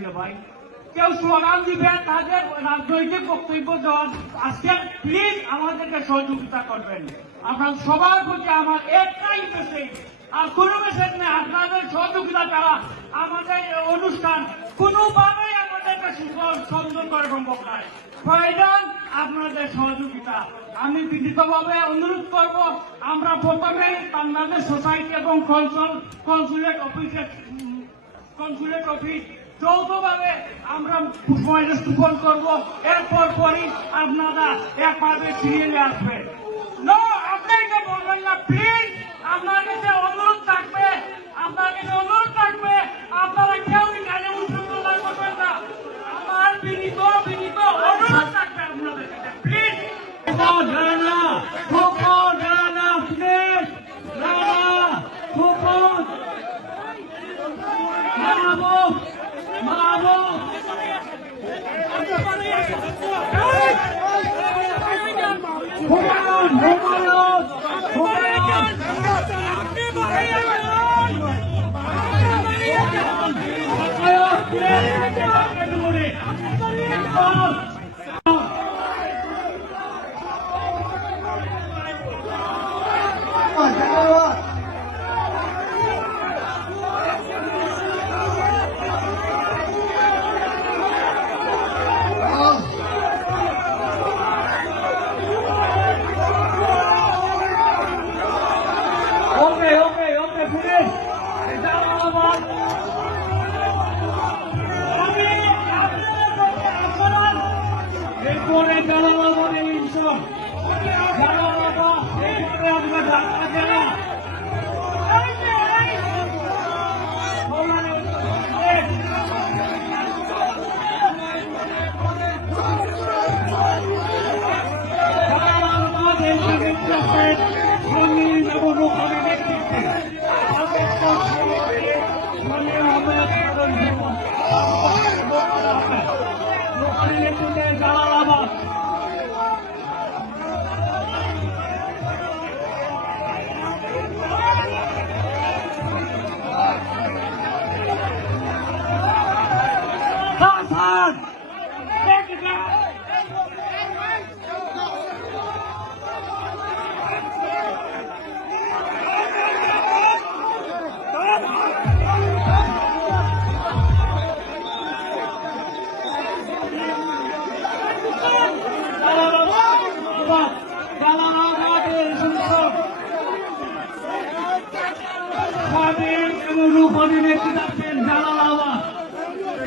ছিল ভাই। কেউ স্লোগান দিবে, তাদের রাজনৈতিক বক্তব্য দেওয়ার আজকে প্লিজ আমাদেরকে সহযোগিতা করবেন। আপনার সবার প্রতি আমার একটাই মেসেজ, আর কোনো মেসেজ নেই, আপনাদের সহযোগিতা ছাড়া আমাদের অনুষ্ঠান কোনোভাবেই আমাদেরকে সুন্দর করে সম্ভব নয়। প্রয়োজন আপনাদের সহযোগিতা। আমি বিনীতভাবে অনুরোধ করব, আমরা প্রথমে বাংলাদেশ সোসাইটি এবং কনসুলেট অফিস যৌথভাবে আমরা পুষ্পমাল্য স্থাপন করব। এরপর পরই আপনারা একভাবে সিরিয়ালে আসবেন। আপনি এটা বলবেন না প্লিজ, আপনার কাছে অনুরোধ থাকবে, আপনারা কেউ এখানে উৎসুকতা করবেন না। আমার বিনীত অনুরোধ থাকবে আপনাদের কাছে প্লিজ।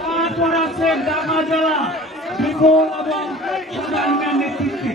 তারপর আছেন ঢাকা জেলা বিপুল এবং সুদানের নেতৃত্বে।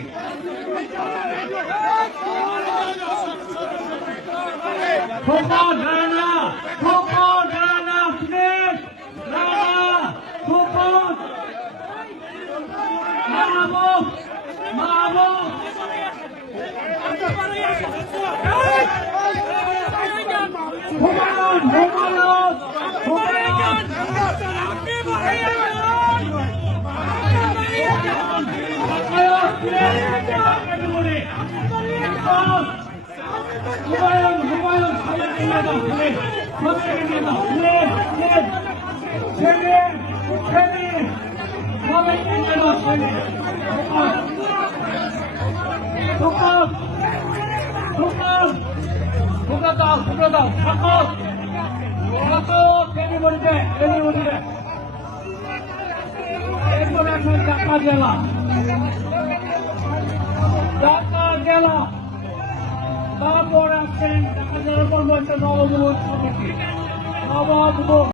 ঢাকা জেলা তারপর আছেন ঢাকা জেলা কর্মচারী নবযুবক সমিতি।